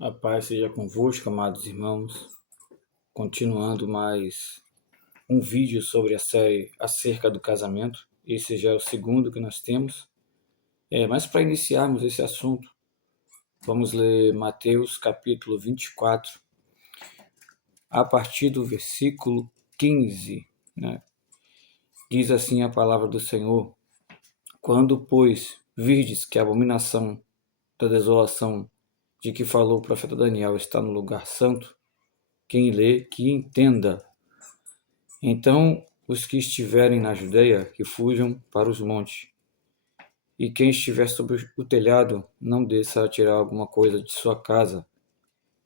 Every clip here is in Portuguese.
A paz seja convosco, amados irmãos. Continuando mais um vídeo sobre a série acerca do casamento. Esse já é o segundo que nós temos. Mas para iniciarmos esse assunto, vamos ler Mateus capítulo 24, a partir do versículo 15. Né? Diz assim a palavra do Senhor: Quando, pois, virdes que a abominação da desolação de que falou o profeta Daniel está no lugar santo, quem lê, que entenda. Então os que estiverem na Judeia, que fujam para os montes. E quem estiver sobre o telhado, não desça a tirar alguma coisa de sua casa.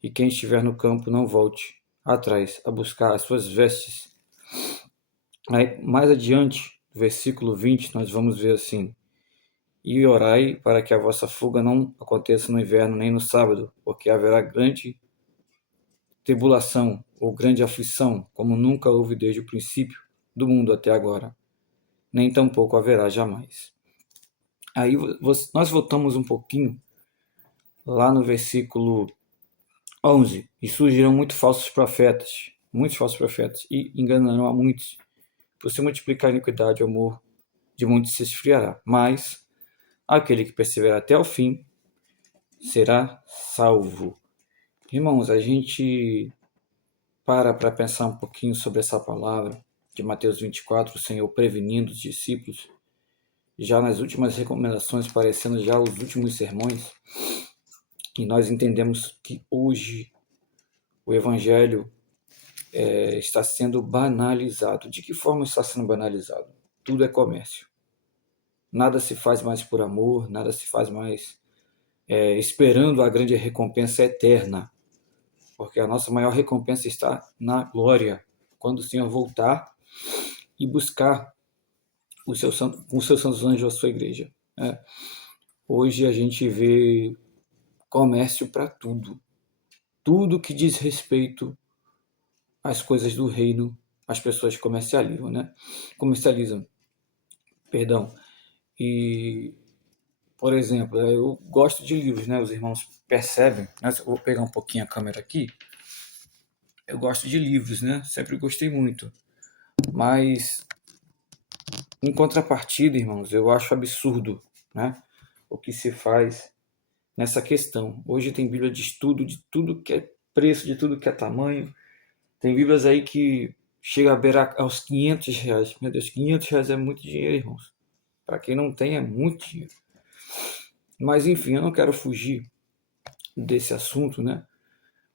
E quem estiver no campo, não volte atrás a buscar as suas vestes. Aí, mais adiante, no versículo 20, nós vamos ver assim: E orai para que a vossa fuga não aconteça no inverno nem no sábado, porque haverá grande tribulação ou grande aflição, como nunca houve desde o princípio do mundo até agora, nem tampouco haverá jamais. Aí nós voltamos um pouquinho lá no versículo 11: E surgirão muitos falsos profetas, e enganarão a muitos. Por se multiplicar a iniquidade, o amor de muitos se esfriará. Mas aquele que perseverar até o fim será salvo. Irmãos, a gente para pensar um pouquinho sobre essa palavra de Mateus 24, o Senhor prevenindo os discípulos, já nas últimas recomendações, parecendo já os últimos sermões, e nós entendemos que hoje o Evangelho está sendo banalizado. De que forma está sendo banalizado? Tudo é comércio. Nada se faz mais por amor, nada se faz mais esperando a grande recompensa eterna, porque a nossa maior recompensa está na glória, quando o Senhor voltar e buscar com os seus santos anjos a sua igreja. Hoje a gente vê comércio para tudo. Tudo que diz respeito às coisas do reino, as pessoas comercializam, né? Perdão. E, por exemplo, eu gosto de livros, né? Os irmãos percebem, né? Eu vou pegar um pouquinho a câmera aqui. Eu gosto de livros, né? Sempre gostei muito. Mas, em contrapartida, irmãos, eu acho absurdo, né? O que se faz nessa questão. Hoje tem Bíblia de estudo, de tudo que é preço, de tudo que é tamanho. Tem Bíblias aí que chega a beirar aos R$ 500. Meu Deus, R$ 500 é muito dinheiro, irmãos. Para quem não tem, é muito dinheiro. Mas, enfim, eu não quero fugir desse assunto, né?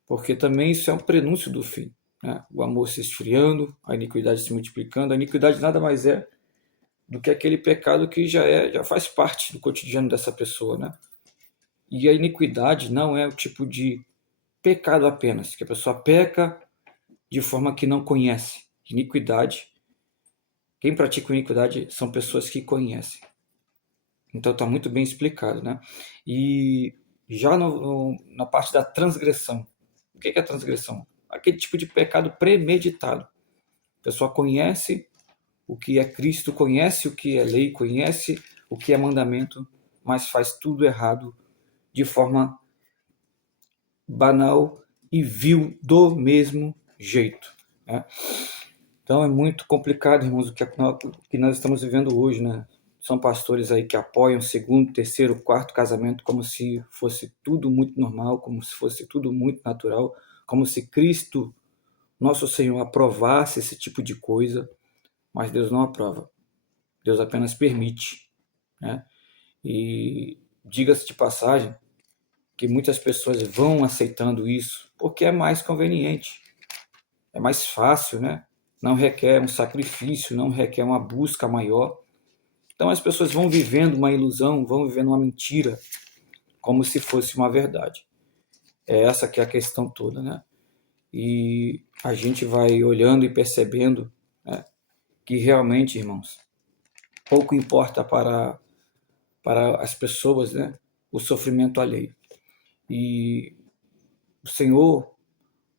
Porque também isso é um prenúncio do fim, né? O amor se esfriando, a iniquidade se multiplicando. A iniquidade nada mais é do que aquele pecado que já faz parte do cotidiano dessa pessoa, né? E a iniquidade não é o tipo de pecado apenas, que a pessoa peca de forma que não conhece. Iniquidade, quem pratica iniquidade são pessoas que conhecem. Então está muito bem explicado, né? E já na parte da transgressão, o que é transgressão? Aquele tipo de pecado premeditado. A pessoa conhece o que é Cristo, conhece o que é lei, conhece o que é mandamento, mas faz tudo errado de forma banal e vil do mesmo jeito, né? Então é muito complicado, irmãos, o que nós estamos vivendo hoje, né? São pastores aí que apoiam segundo, terceiro, quarto casamento como se fosse tudo muito normal, como se fosse tudo muito natural, como se Cristo, nosso Senhor, aprovasse esse tipo de coisa, mas Deus não aprova. Deus apenas permite, né? E diga-se de passagem que muitas pessoas vão aceitando isso porque é mais conveniente, é mais fácil, né? Não requer um sacrifício, não requer uma busca maior. Então as pessoas vão vivendo uma ilusão, vão vivendo uma mentira, como se fosse uma verdade. É essa que é a questão toda, né? E a gente vai olhando e percebendo, né, que realmente, irmãos, pouco importa para as pessoas, né, o sofrimento alheio. E o Senhor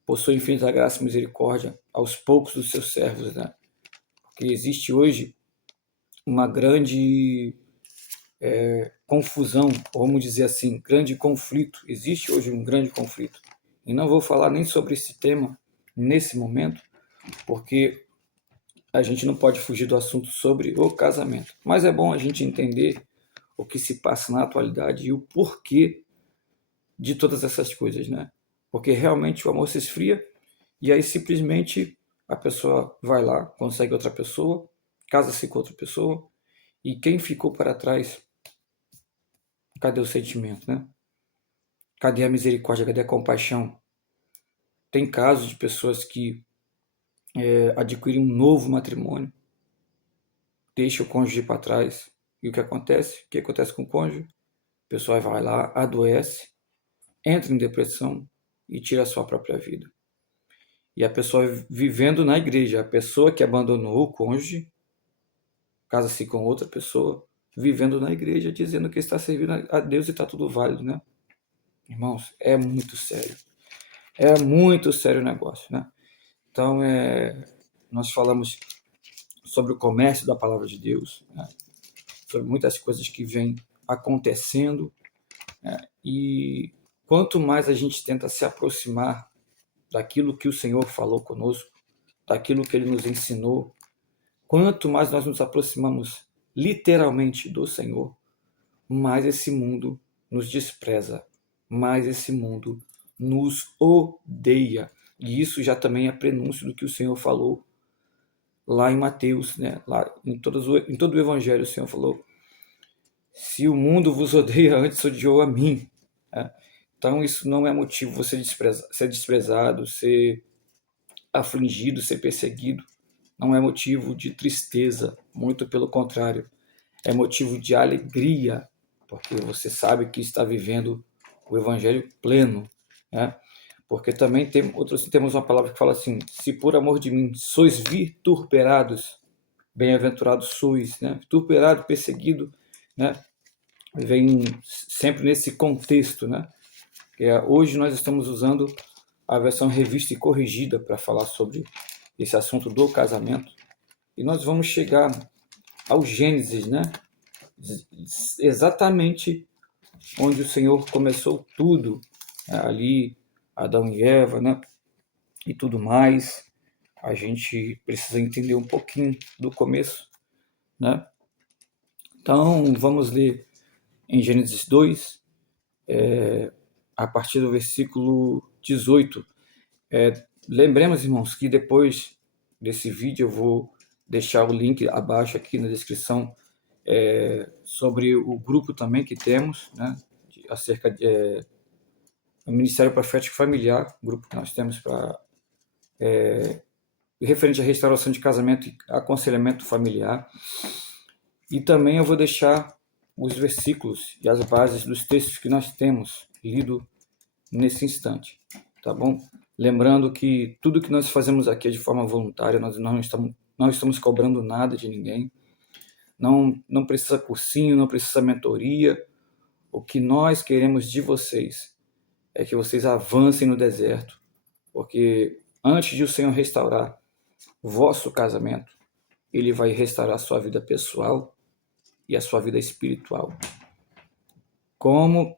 possui infinita graça e misericórdia aos poucos dos seus servos, né? Porque existe hoje uma grande confusão, vamos dizer assim, grande conflito. Existe hoje um grande conflito. E não vou falar nem sobre esse tema nesse momento, porque a gente não pode fugir do assunto sobre o casamento. Mas é bom a gente entender o que se passa na atualidade e o porquê de todas essas coisas, né? Porque realmente o amor se esfria e aí simplesmente a pessoa vai lá, consegue outra pessoa, casa-se com outra pessoa e quem ficou para trás, cadê o sentimento, né? Cadê a misericórdia? Cadê a compaixão? Tem casos de pessoas que adquirem um novo matrimônio, deixam o cônjuge para trás. E o que acontece? O que acontece com o cônjuge? A pessoa vai lá, adoece, entra em depressão e tira a sua própria vida. E a pessoa vivendo na igreja, a pessoa que abandonou o cônjuge, casa-se com outra pessoa, vivendo na igreja, dizendo que está servindo a Deus e está tudo válido, né? Irmãos, é muito sério. É muito sério o negócio, né? Então, nós falamos sobre o comércio da palavra de Deus, né? Sobre muitas coisas que vêm acontecendo, né? E quanto mais a gente tenta se aproximar daquilo que o Senhor falou conosco, daquilo que Ele nos ensinou, quanto mais nós nos aproximamos literalmente do Senhor, mais esse mundo nos despreza, mais esse mundo nos odeia. E isso já também é prenúncio do que o Senhor falou lá em Mateus, né? Lá em todo o Evangelho o Senhor falou: se o mundo vos odeia, antes odiou a mim. Né? Então isso não é motivo você ser desprezado, ser afligido, ser perseguido. Não é motivo de tristeza, muito pelo contrário. É motivo de alegria, porque você sabe que está vivendo o Evangelho pleno, né? Porque também temos uma palavra que fala assim: se por amor de mim sois vituperados, bem-aventurados sois, né? Vituperado, perseguido, né? Vem sempre nesse contexto, né? Hoje nós estamos usando a versão revista e corrigida para falar sobre esse assunto do casamento. E nós vamos chegar ao Gênesis, né? Exatamente onde o Senhor começou tudo, né? Ali Adão e Eva, né? E tudo mais. A gente precisa entender um pouquinho do começo, né? Então, vamos ler em Gênesis 2, a partir do versículo 18. Lembremos, irmãos, que depois desse vídeo eu vou deixar o link abaixo aqui na descrição sobre o grupo também que temos, né, acerca de o Ministério Profético Familiar, grupo que nós temos para referente à restauração de casamento e aconselhamento familiar. E também eu vou deixar os versículos e as bases dos textos que nós temos lido nesse instante, tá bom? Lembrando que tudo que nós fazemos aqui é de forma voluntária, nós não estamos cobrando nada de ninguém, não precisa cursinho, não precisa mentoria. O que nós queremos de vocês é que vocês avancem no deserto, porque antes de o Senhor restaurar o vosso casamento, Ele vai restaurar a sua vida pessoal e a sua vida espiritual. Como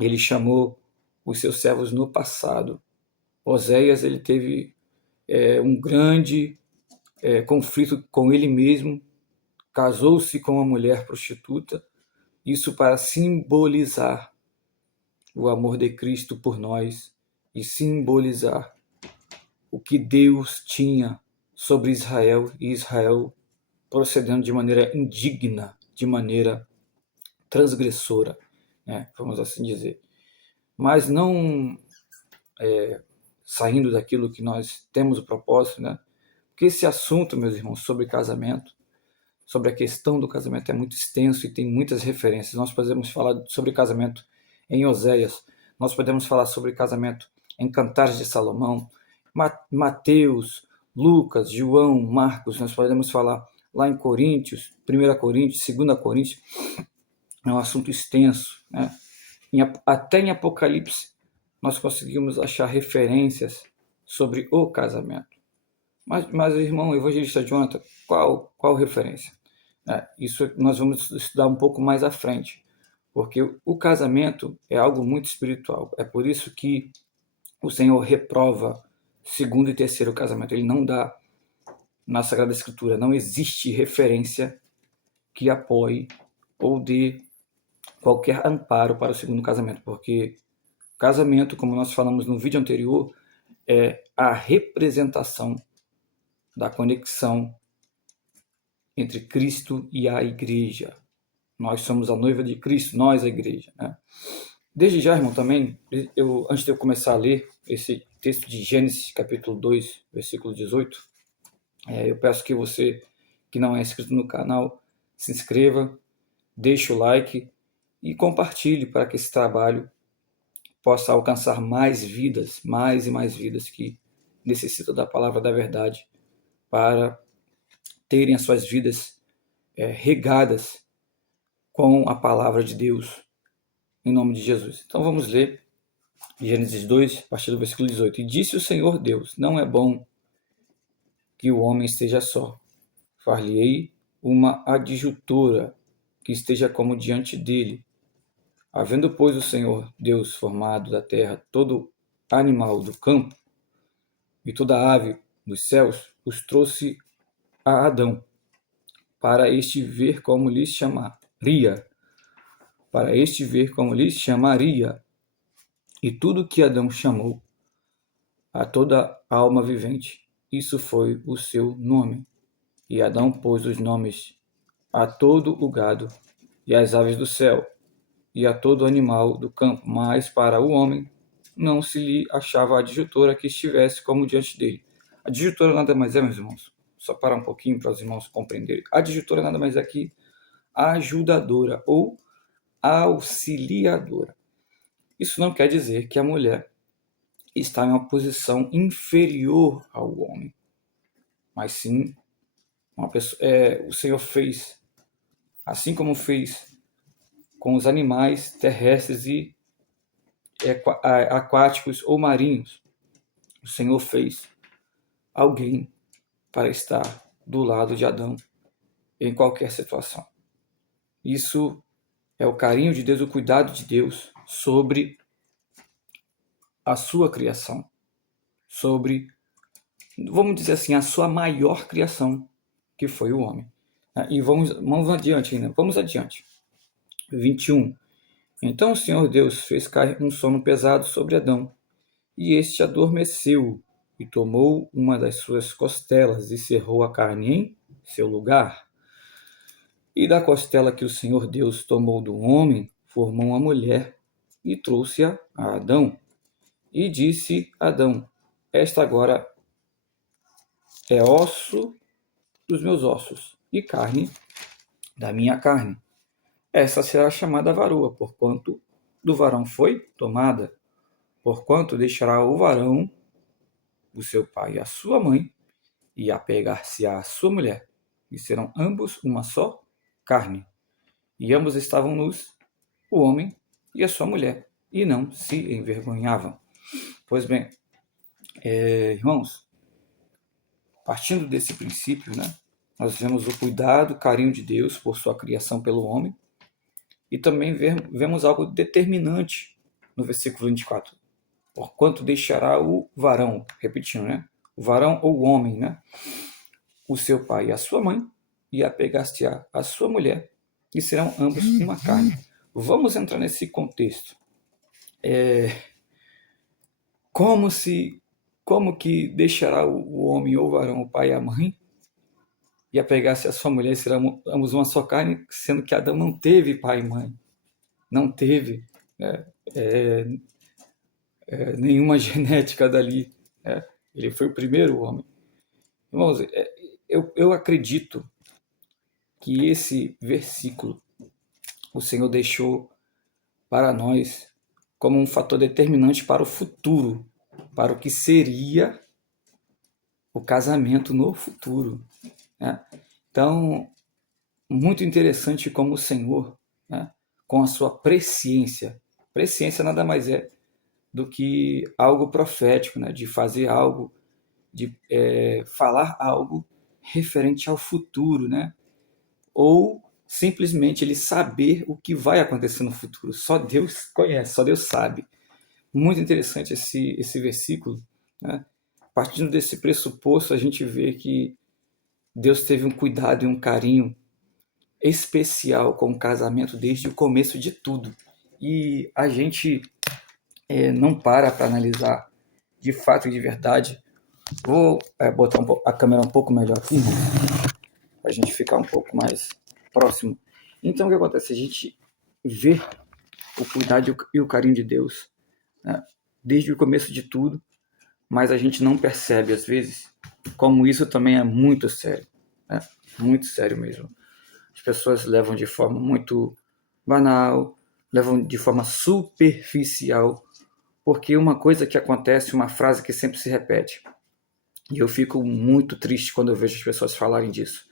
Ele chamou os seus servos no passado. Oséias, ele teve um grande conflito com ele mesmo, casou-se com uma mulher prostituta, isso para simbolizar o amor de Cristo por nós e simbolizar o que Deus tinha sobre Israel e Israel procedendo de maneira indigna, de maneira transgressora, né? Vamos assim dizer. Mas não saindo daquilo que nós temos o propósito, né? Porque esse assunto, meus irmãos, sobre casamento, sobre a questão do casamento é muito extenso e tem muitas referências. Nós podemos falar sobre casamento em Oséias, nós podemos falar sobre casamento em Cantares de Salomão, Mateus, Lucas, João, Marcos, nós podemos falar lá em Coríntios, 1 Coríntios, 2 Coríntios, é um assunto extenso, né? Até em Apocalipse nós conseguimos achar referências sobre o casamento. Mas irmão evangelista Jonathan, qual referência? Isso nós vamos estudar um pouco mais à frente, porque o casamento é algo muito espiritual. É por isso que o Senhor reprova segundo e terceiro casamento. Ele não dá, na Sagrada Escritura, não existe referência que apoie ou dê qualquer amparo para o segundo casamento, porque casamento, como nós falamos no vídeo anterior, é a representação da conexão entre Cristo e a igreja. Nós somos a noiva de Cristo, nós a igreja. Né? Desde já, irmão, também, antes de eu começar a ler esse texto de Gênesis, capítulo 2, versículo 18, eu peço que você, que não é inscrito no canal, se inscreva, deixe o like e compartilhe para que esse trabalho possa alcançar mais vidas, mais e mais vidas que necessitam da palavra da verdade para terem as suas vidas regadas com a palavra de Deus, em nome de Jesus. Então vamos ler Gênesis 2, a partir do versículo 18. E disse o Senhor Deus, não é bom que o homem esteja só. Far-lhe-ei uma adjutora que esteja como diante dele. Havendo, pois, o Senhor Deus formado da terra todo animal do campo e toda ave dos céus, os trouxe a Adão, para este ver como lhes chamaria. Para este ver como lhes chamaria. E tudo que Adão chamou a toda alma vivente, isso foi o seu nome. E Adão pôs os nomes a todo o gado e às aves do céu, e a todo animal do campo, mas para o homem não se lhe achava adjutora que estivesse como diante dele. A adjutora nada mais é, meus irmãos, só parar um pouquinho para os irmãos compreenderem. A adjutora nada mais é que ajudadora ou auxiliadora. Isso não quer dizer que a mulher está em uma posição inferior ao homem, mas sim o Senhor fez, assim como fez com os animais terrestres e aquáticos ou marinhos, o Senhor fez alguém para estar do lado de Adão em qualquer situação. Isso é o carinho de Deus, o cuidado de Deus sobre a sua criação, sobre, vamos dizer assim, a sua maior criação, que foi o homem. E vamos adiante ainda, vamos adiante. 21. Então o Senhor Deus fez cair um sono pesado sobre Adão, e este adormeceu, e tomou uma das suas costelas, e cerrou a carne em seu lugar. E da costela que o Senhor Deus tomou do homem, formou uma mulher, e trouxe-a a Adão. E disse Adão, esta agora é osso dos meus ossos, e carne da minha carne. Essa será chamada varoa, porquanto do varão foi tomada. Porquanto deixará o varão o seu pai e a sua mãe, e apegar-se-á à sua mulher, e serão ambos uma só carne. E ambos estavam nus, o homem e a sua mulher, e não se envergonhavam. Pois bem, irmãos, partindo desse princípio, né, nós vemos o cuidado, o carinho de Deus por sua criação pelo homem, e também vemos algo determinante no versículo 24. Porquanto deixará o varão, repetindo, né? O varão ou o homem, né? O seu pai e a sua mãe, e apegar-se-á a sua mulher, e serão ambos uma carne. Vamos entrar nesse contexto. Como que deixará o homem ou o varão, o pai e a mãe, e apegar-se a sua mulher, e serão ambos uma só carne, sendo que Adão não teve pai e mãe, não teve nenhuma genética dali. Ele foi o primeiro homem. Irmãos, eu acredito que esse versículo o Senhor deixou para nós como um fator determinante para o futuro, para o que seria o casamento no futuro. Né? Então, muito interessante como o Senhor, né, com a sua presciência nada mais é do que algo profético, né, de fazer algo, de falar algo referente ao futuro, né? ou simplesmente ele saber o que vai acontecer no futuro. Só Deus conhece, só Deus sabe. Muito interessante esse versículo, né? Partindo desse pressuposto, a gente vê que Deus teve um cuidado e um carinho especial com o casamento desde o começo de tudo. E a gente não para analisar de fato e de verdade. Vou botar a câmera um pouco melhor aqui, para a gente ficar um pouco mais próximo. Então, o que acontece? A gente vê o cuidado e o carinho de Deus, né, desde o começo de tudo, mas a gente não percebe, às vezes, como isso também é muito sério, né? Muito sério mesmo. As pessoas levam de forma muito banal, levam de forma superficial, porque uma coisa que acontece, uma frase que sempre se repete, e eu fico muito triste quando eu vejo as pessoas falarem disso.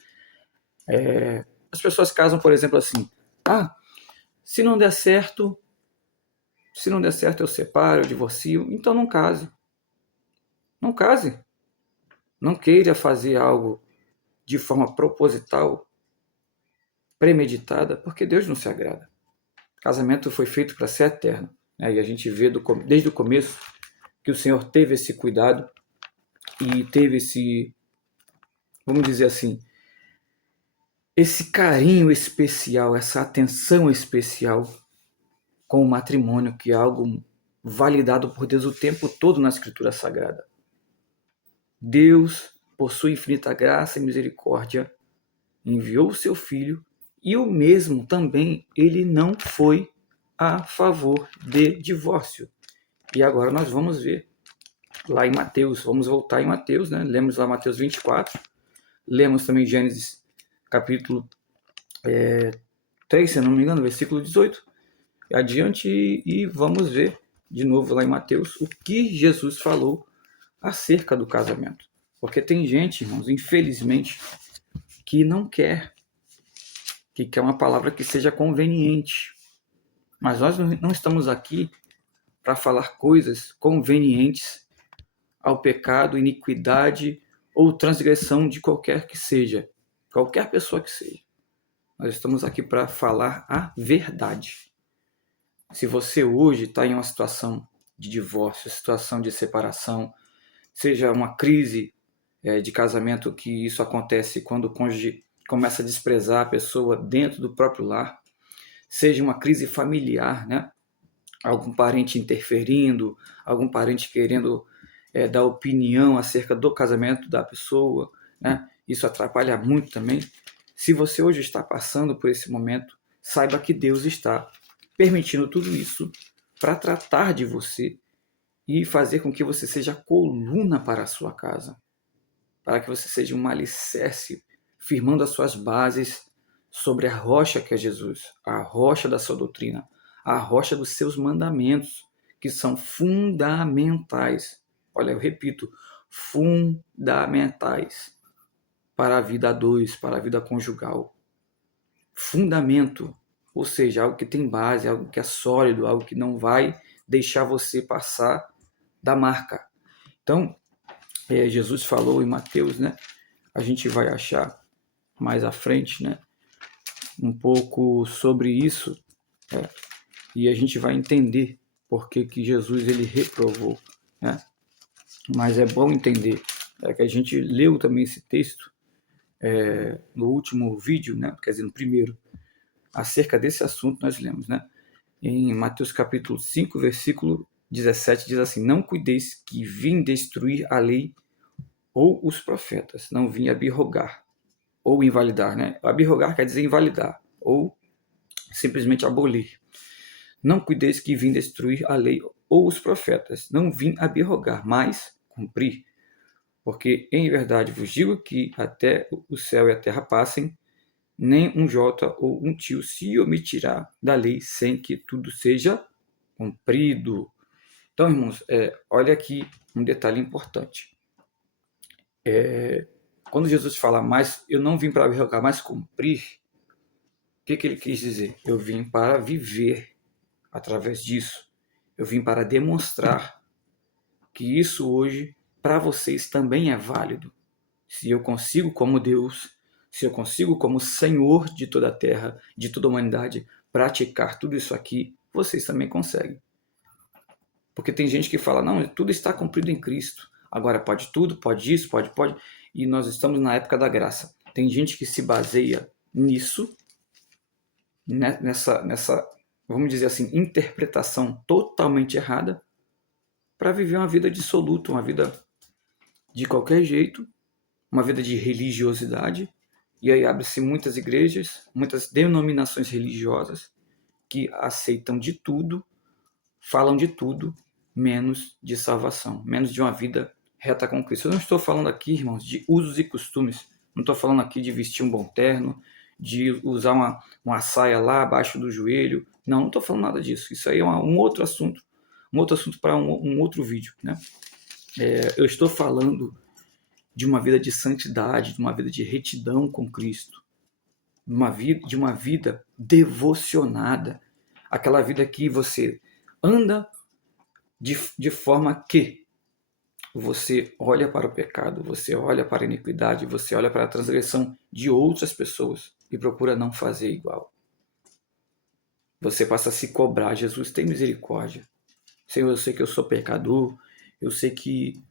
As pessoas casam, por exemplo, assim: ah, se não der certo eu separo, eu divorcio. Então não case. Não case. Não queira fazer algo de forma proposital, premeditada, porque Deus não se agrada. Casamento foi feito para ser eterno, né? E a gente vê desde o começo que o Senhor teve esse cuidado e teve esse, vamos dizer assim, esse carinho especial, essa atenção especial com o matrimônio, que é algo validado por Deus o tempo todo na Escritura Sagrada. Deus, por sua infinita graça e misericórdia, enviou o seu Filho, e o mesmo também ele não foi a favor de divórcio. E agora nós vamos ver lá em Mateus, vamos voltar em Mateus, né? Lemos lá Mateus 24, lemos também Gênesis capítulo 3, se não me engano, versículo 18, adiante, e vamos ver de novo lá em Mateus o que Jesus falou acerca do casamento. Porque tem gente, irmãos, infelizmente, que não quer, que quer uma palavra que seja conveniente. Mas nós não estamos aqui para falar coisas convenientes ao pecado, iniquidade ou transgressão de qualquer que seja, qualquer pessoa que seja. Nós estamos aqui para falar a verdade. Se você hoje está em uma situação de divórcio, situação de separação, seja uma crise de casamento, que isso acontece quando o cônjuge começa a desprezar a pessoa dentro do próprio lar, seja uma crise familiar, né? Algum parente interferindo, algum parente querendo dar opinião acerca do casamento da pessoa, né? Isso atrapalha muito também. Se você hoje está passando por esse momento, saiba que Deus está permitindo tudo isso para tratar de você e fazer com que você seja coluna para a sua casa, para que você seja um alicerce, firmando as suas bases sobre a rocha que é Jesus, a rocha da sua doutrina, a rocha dos seus mandamentos, que são fundamentais. Olha, eu repito, fundamentais para a vida a dois, para a vida conjugal. Fundamento, ou seja, algo que tem base, algo que é sólido, algo que não vai deixar você passar da marca. Então, Jesus falou em Mateus, né? A gente vai achar mais à frente, né? Um pouco sobre isso, e a gente vai entender por que Jesus ele reprovou, né? Mas é bom entender que a gente leu também esse texto no último vídeo, né? Quer dizer, no primeiro, acerca desse assunto nós lemos, né? Em Mateus capítulo 5, versículo 17, diz assim: não cuideis que vim destruir a lei ou os profetas, não vim abrogar ou invalidar, né? Abrogar quer dizer invalidar, ou simplesmente abolir. Não cuideis que vim destruir a lei ou os profetas, não vim abrogar, mas cumprir. Porque em verdade vos digo que até o céu e a terra passem, nem um jota ou um tio se omitirá da lei sem que tudo seja cumprido. Então, irmãos, olha aqui um detalhe importante. Quando Jesus fala, mas eu não vim para abrogar, mas cumprir, o que ele quis dizer? Eu vim para viver através disso. Eu vim para demonstrar que isso hoje para vocês também é válido. Se eu consigo como Deus, se eu consigo, como Senhor de toda a terra, de toda a humanidade, praticar tudo isso aqui, vocês também conseguem. Porque tem gente que fala, não, tudo está cumprido em Cristo. Agora pode tudo, pode isso, pode. E nós estamos na época da graça. Tem gente que se baseia nisso, nessa, vamos dizer assim, interpretação totalmente errada, para viver uma vida dissoluta, uma vida de qualquer jeito, uma vida de religiosidade. E aí abre-se muitas igrejas, muitas denominações religiosas que aceitam de tudo, falam de tudo, menos de salvação, menos de uma vida reta com Cristo. Eu não estou falando aqui, irmãos, de usos e costumes. Não estou falando aqui de vestir um bom terno, de usar uma saia lá abaixo do joelho. Não estou falando nada disso. Isso aí é um outro assunto para um outro vídeo, né? Eu estou falando de uma vida de santidade, de uma vida de retidão com Cristo, de uma vida devocionada, aquela vida que você anda de forma que você olha para o pecado, você olha para a iniquidade, você olha para a transgressão de outras pessoas e procura não fazer igual. Você passa a se cobrar, Jesus, tem misericórdia. Senhor, eu sei que eu sou pecador, eu sei que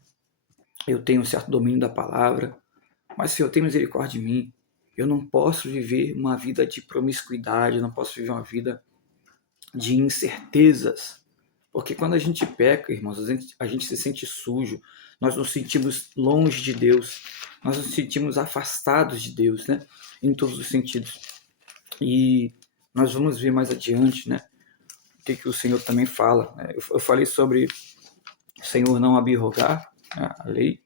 eu tenho um certo domínio da palavra, mas Senhor, tem misericórdia de mim. Eu não posso viver uma vida de promiscuidade, eu não posso viver uma vida de incertezas. Porque quando a gente peca, irmãos, a gente se sente sujo, nós nos sentimos longe de Deus, nós nos sentimos afastados de Deus, né? Em todos os sentidos. E nós vamos ver mais adiante, né? O que o Senhor também fala. Né? Eu falei sobre o Senhor não abrogar, né, a lei,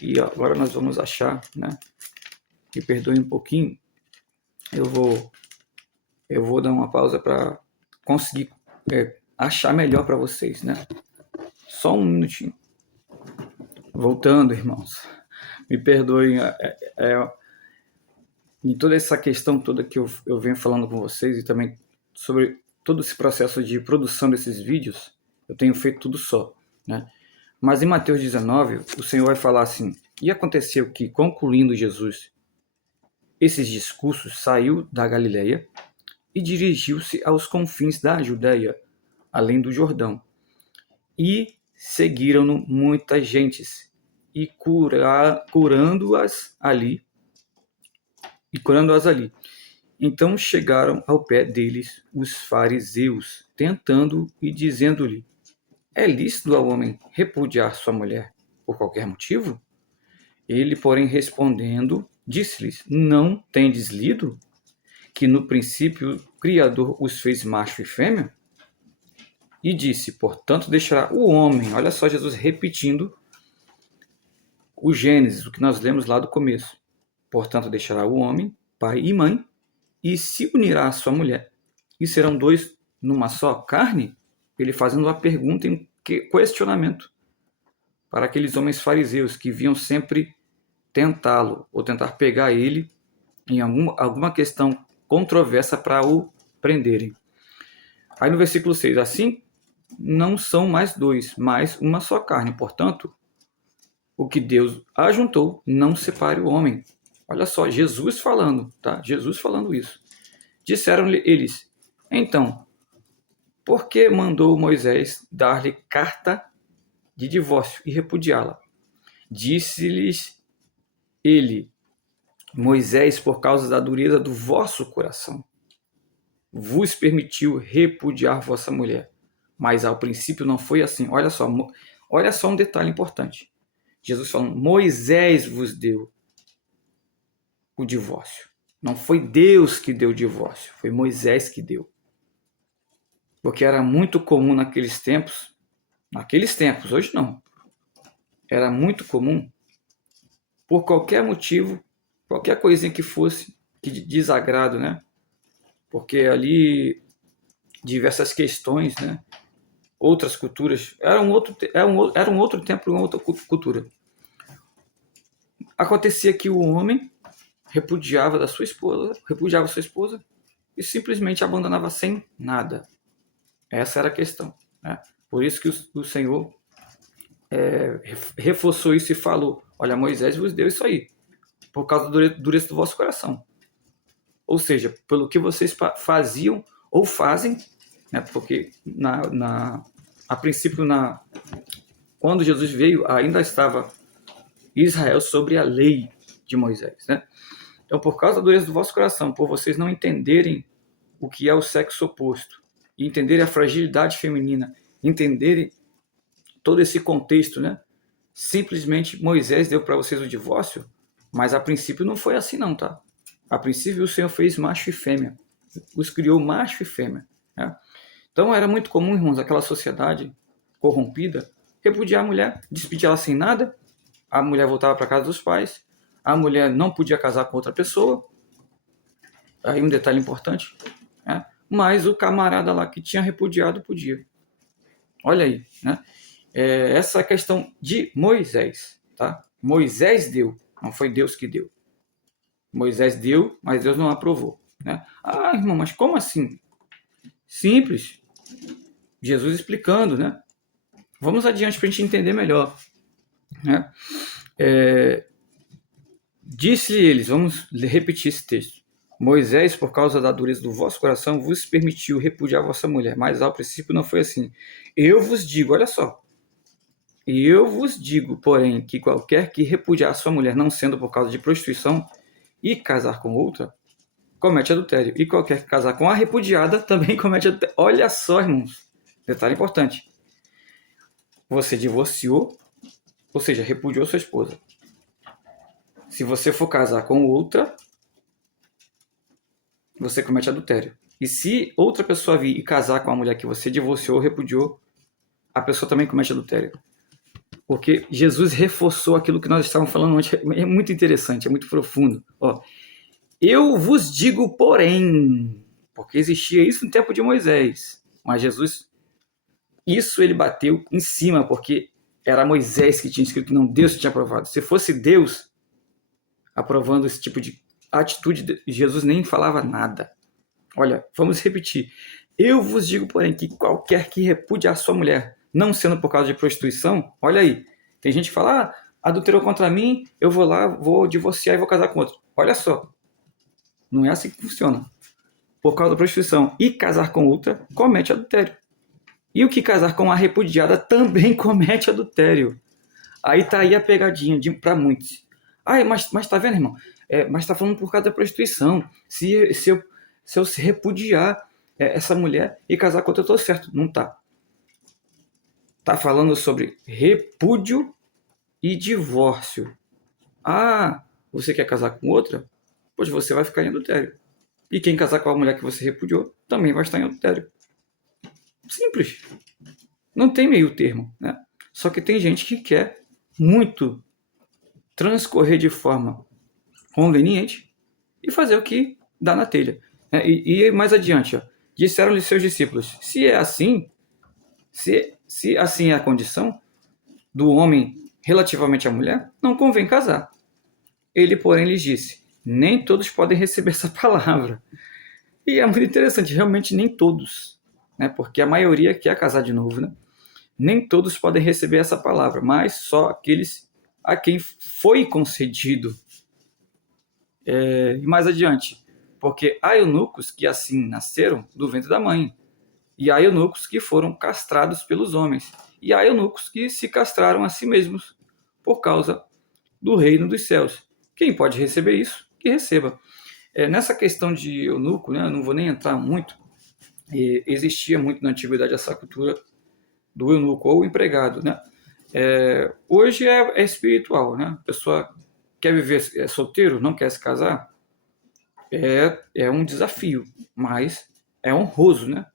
e agora nós vamos achar, né? Me perdoe um pouquinho, eu vou dar uma pausa para conseguir achar melhor para vocês, né? Só um minutinho. Voltando, irmãos, me perdoem, em toda essa questão toda que eu venho falando com vocês e também sobre todo esse processo de produção desses vídeos, eu tenho feito tudo só, né? Mas em Mateus 19, o Senhor vai falar assim, e aconteceu que, concluindo Jesus esses discursos, saiu da Galileia e dirigiu-se aos confins da Judéia, além do Jordão. E seguiram-no muitas gentes, e curando-as ali. Então chegaram ao pé deles os fariseus, tentando e dizendo-lhe, é lícito ao homem repudiar sua mulher por qualquer motivo? Ele, porém, respondendo, disse-lhes, não tendes lido que no princípio o Criador os fez macho e fêmea? E disse, portanto, deixará o homem, olha só Jesus repetindo o Gênesis, o que nós lemos lá do começo. Portanto, deixará o homem, pai e mãe, e se unirá à sua mulher. E serão dois numa só carne? Ele fazendo uma pergunta em questionamento para aqueles homens fariseus que viam sempre tentá-lo ou tentar pegar ele em alguma questão controversa para o prenderem. Aí no versículo 6, assim não são mais dois, mas uma só carne. Portanto, o que Deus ajuntou, não separe o homem. Olha só, Jesus falando, tá? Jesus falando isso. Disseram-lhe eles, então, por que mandou Moisés dar-lhe carta de divórcio e repudiá-la? Disse-lhes ele, Moisés, por causa da dureza do vosso coração, vos permitiu repudiar vossa mulher. Mas ao princípio não foi assim. Olha só um detalhe importante. Jesus falando, Moisés vos deu o divórcio. Não foi Deus que deu o divórcio, foi Moisés que deu. Porque era muito comum naqueles tempos, hoje não, era muito comum, por qualquer motivo, qualquer coisinha que fosse, que de desagrado, né? Porque ali diversas questões, né? Outras culturas, era um outro tempo, uma outra cultura. Acontecia que o homem repudiava sua esposa e simplesmente abandonava sem nada. Essa era a questão, né? Por isso que o Senhor reforçou isso e falou, olha, Moisés vos deu isso aí. por causa da dureza do vosso coração. Ou seja, pelo que vocês faziam ou fazem, né? Porque a princípio, quando Jesus veio, ainda estava Israel sobre a lei de Moisés, né? Então, por causa da dureza do vosso coração, por vocês não entenderem o que é o sexo oposto, e entenderem a fragilidade feminina, entenderem todo esse contexto, né? Simplesmente Moisés deu para vocês o divórcio, mas a princípio não foi assim não, tá? A princípio o Senhor fez macho e fêmea, os criou macho e fêmea, né? Então era muito comum, irmãos, aquela sociedade corrompida, repudiar a mulher, despedir ela sem nada, a mulher voltava para casa dos pais, a mulher não podia casar com outra pessoa, aí um detalhe importante, né? Mas o camarada lá que tinha repudiado podia. Olha aí, né? Essa é a questão de Moisés, tá? Moisés deu, não foi Deus que deu. Moisés deu, mas Deus não aprovou, né? Ah, irmão, mas como assim? Simples. Jesus explicando, né? Vamos adiante para a gente entender melhor, né? Disse-lhe eles, vamos repetir esse texto. Moisés, por causa da dureza do vosso coração, vos permitiu repudiar vossa mulher, mas ao princípio não foi assim. Eu vos digo, olha só, eu vos digo, porém, que qualquer que repudiar sua mulher, não sendo por causa de prostituição, e casar com outra, comete adultério. E qualquer que casar com a repudiada, também comete adultério. Olha só, irmãos, detalhe importante. Você divorciou, ou seja, repudiou sua esposa. Se você for casar com outra, você comete adultério. E se outra pessoa vir e casar com a mulher que você divorciou ou repudiou, a pessoa também comete adultério. Porque Jesus reforçou aquilo que nós estávamos falando antes. É muito interessante, é muito profundo. Ó, eu vos digo, porém, porque existia isso no tempo de Moisés, mas Jesus, isso ele bateu em cima, porque era Moisés que tinha escrito, não Deus que tinha aprovado. Se fosse Deus aprovando esse tipo de atitude, Jesus nem falava nada. Olha, vamos repetir. Eu vos digo, porém, que qualquer que repudiar sua mulher, não sendo por causa de prostituição, olha aí, tem gente que fala, adulterou contra mim, eu vou lá, vou divorciar e vou casar com outro. Olha só, não é assim que funciona. Por causa da prostituição e casar com outra, comete adultério. E o que casar com a repudiada também comete adultério. Aí tá aí a pegadinha para muitos. Mas tá vendo, irmão? Mas tá falando por causa da prostituição. Se eu se repudiar essa mulher e casar com outra, eu tô certo. Não tá. Tá falando sobre repúdio e divórcio. Você quer casar com outra? Pois você vai ficar em adultério. E quem casar com a mulher que você repudiou também vai estar em adultério. Simples. Não tem meio termo, né? Só que tem gente que quer muito transcorrer de forma conveniente e fazer o que dá na telha. E mais adiante, disseram-lhe seus discípulos, se é assim, se assim é a condição do homem relativamente à mulher, não convém casar. Ele, porém, lhes disse, nem todos podem receber essa palavra. E é muito interessante, realmente nem todos, né? Porque a maioria quer casar de novo, né? Nem todos podem receber essa palavra, mas só aqueles a quem foi concedido. E mais adiante, porque há eunucos que assim nasceram do ventre da mãe, e há eunucos que foram castrados pelos homens, e há eunucos que se castraram a si mesmos por causa do reino dos céus. Quem pode receber isso, que receba. Nessa questão de eunuco, né, eu não vou nem entrar muito, existia muito na antiguidade essa cultura do eunuco ou empregado, né? Hoje é espiritual, né? A pessoa quer viver solteiro, não quer se casar, é um desafio, mas é honroso, né?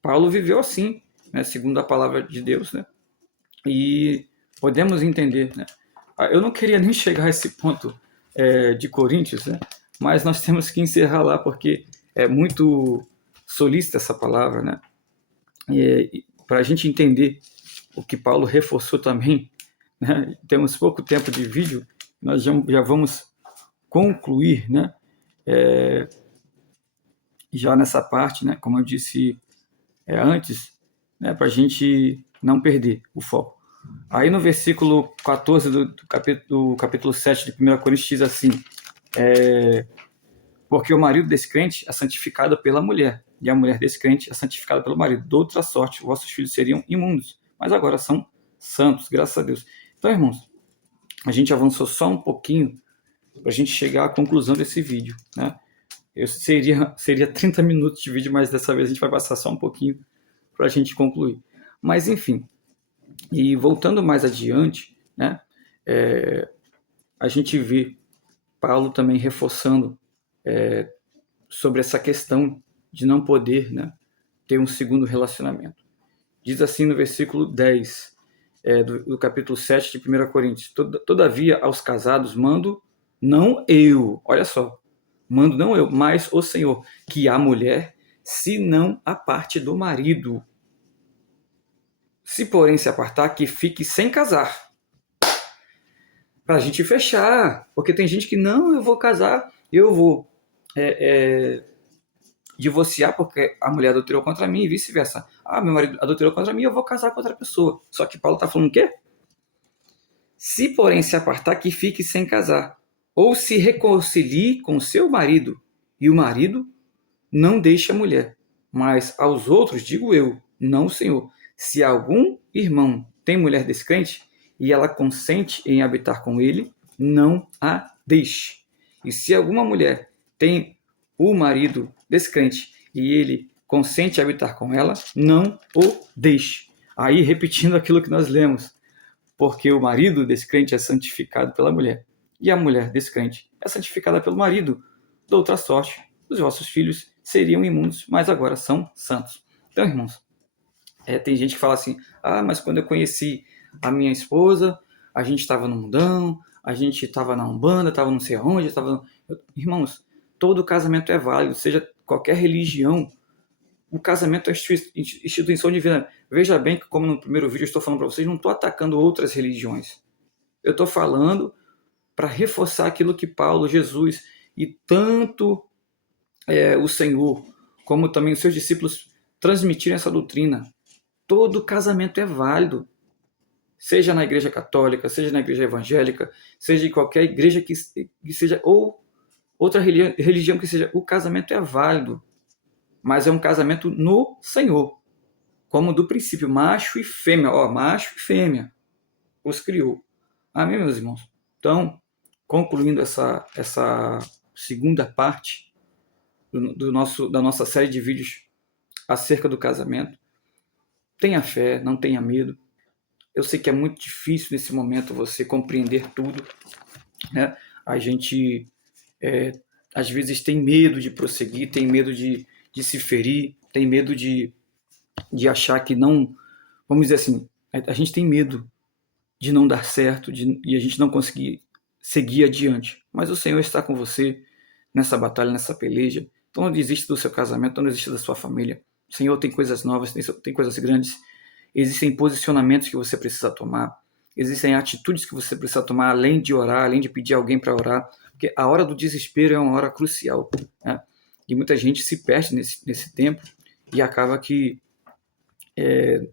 Paulo viveu assim, né? Segundo a palavra de Deus, né? E podemos entender, né? Eu não queria nem chegar a esse ponto de Coríntios, né? Mas nós temos que encerrar lá, porque é muito solícita essa palavra, né? Para a gente entender o que Paulo reforçou também, né? Temos pouco tempo de vídeo, nós já vamos concluir, né? Já nessa parte, né? Como eu disse antes, né? Para a gente não perder o foco. Aí no versículo 14 do capítulo 7 de 1 Coríntios diz assim, Porque o marido desse crente é santificado pela mulher, e a mulher desse crente é santificada pelo marido. De outra sorte, vossos filhos seriam imundos, mas agora são santos, graças a Deus. Então, irmãos, a gente avançou só um pouquinho para a gente chegar à conclusão desse vídeo, né? Seria 30 minutos de vídeo, mas dessa vez a gente vai passar só um pouquinho para a gente concluir. Mas, enfim, e voltando mais adiante, né, a gente vê Paulo também reforçando sobre essa questão de não poder, né, ter um segundo relacionamento. Diz assim no versículo 10 do capítulo 7 de 1 Coríntios: Todavia aos casados mando, não eu, olha só, mando não eu, mas o Senhor, que a mulher se não aparte do marido. Se porém se apartar, que fique sem casar. Para a gente fechar, porque tem gente que não, eu vou casar, eu vou divorciar porque a mulher adulterou contra mim e vice-versa. Ah, meu marido adulterou contra mim, eu vou casar com outra pessoa. Só que Paulo está falando o quê? Se porém se apartar, que fique sem casar, ou se reconcilie com seu marido, e o marido não deixe a mulher. Mas aos outros digo eu, não o Senhor. Se algum irmão tem mulher descrente e ela consente em habitar com ele, não a deixe. E se alguma mulher tem o marido descrente e ele consente em habitar com ela, não o deixe. Aí, repetindo aquilo que nós lemos, porque o marido descrente é santificado pela mulher, e a mulher descrente é santificada pelo marido. De outra sorte, os vossos filhos seriam imundos, mas agora são santos. Então, irmãos, tem gente que fala assim, mas quando eu conheci a minha esposa, a gente estava no mundão, a gente estava na Umbanda, estava não sei aonde, Irmãos, todo casamento é válido, seja qualquer religião, o casamento é instituição divina. Veja bem que, como no primeiro vídeo eu estou falando para vocês, não estou atacando outras religiões. Eu estou falando para reforçar aquilo que Paulo, Jesus e tanto o Senhor, como também os seus discípulos transmitiram essa doutrina. Todo casamento é válido. Seja na igreja católica, seja na igreja evangélica, seja em qualquer igreja que seja, ou outra religião que seja, o casamento é válido. Mas é um casamento no Senhor, como do princípio, macho e fêmea. Macho e fêmea os criou. Amém, meus irmãos? Então, concluindo essa segunda parte da nossa série de vídeos acerca do casamento, tenha fé, não tenha medo. Eu sei que é muito difícil nesse momento você compreender tudo, né? A gente às vezes tem medo de prosseguir, tem medo de se ferir, tem medo de achar que não... Vamos dizer assim, a gente tem medo de não dar certo e a gente não conseguir seguir adiante. Mas o Senhor está com você nessa batalha, nessa peleja. Então não desista do seu casamento, não desista da sua família. O Senhor tem coisas novas, tem coisas grandes. Existem posicionamentos que você precisa tomar. Existem atitudes que você precisa tomar, além de orar, além de pedir alguém para orar. Porque a hora do desespero é uma hora crucial, né? E muita gente se perde nesse tempo e acaba que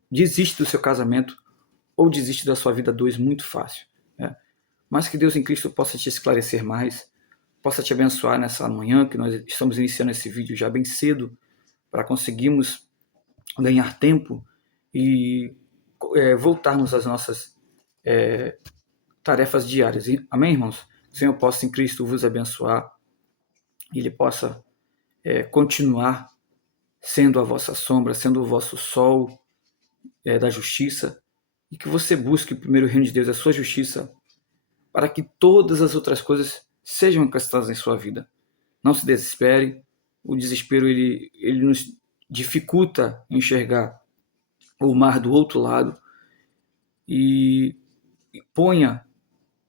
desiste do seu casamento ou desiste da sua vida a dois muito fácil, né? Mas que Deus em Cristo possa te esclarecer mais, possa te abençoar nessa manhã, que nós estamos iniciando esse vídeo já bem cedo, para conseguirmos ganhar tempo e voltarmos às nossas tarefas diárias. Amém, irmãos? O Senhor possa em Cristo vos abençoar e Ele possa continuar sendo a vossa sombra, sendo o vosso sol da justiça, e que você busque primeiro o reino de Deus, a sua justiça, para que todas as outras coisas sejam acrescentadas em sua vida. Não se desespere. O desespero ele nos dificulta enxergar o mar do outro lado, e ponha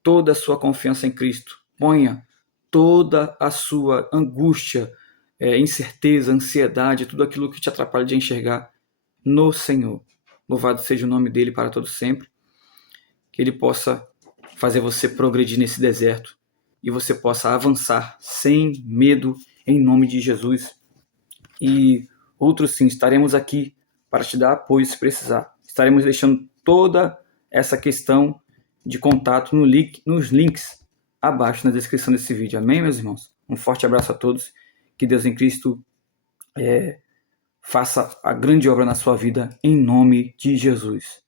toda a sua confiança em Cristo, ponha toda a sua angústia, incerteza, ansiedade, tudo aquilo que te atrapalha de enxergar no Senhor. Louvado seja o nome dele para todo sempre. Que ele possa fazer você progredir nesse deserto e você possa avançar sem medo, em nome de Jesus. E outros sim, estaremos aqui para te dar apoio se precisar. Estaremos deixando toda essa questão de contato nos links abaixo na descrição desse vídeo. Amém, meus irmãos? Um forte abraço a todos. Que Deus em Cristo faça a grande obra na sua vida, em nome de Jesus.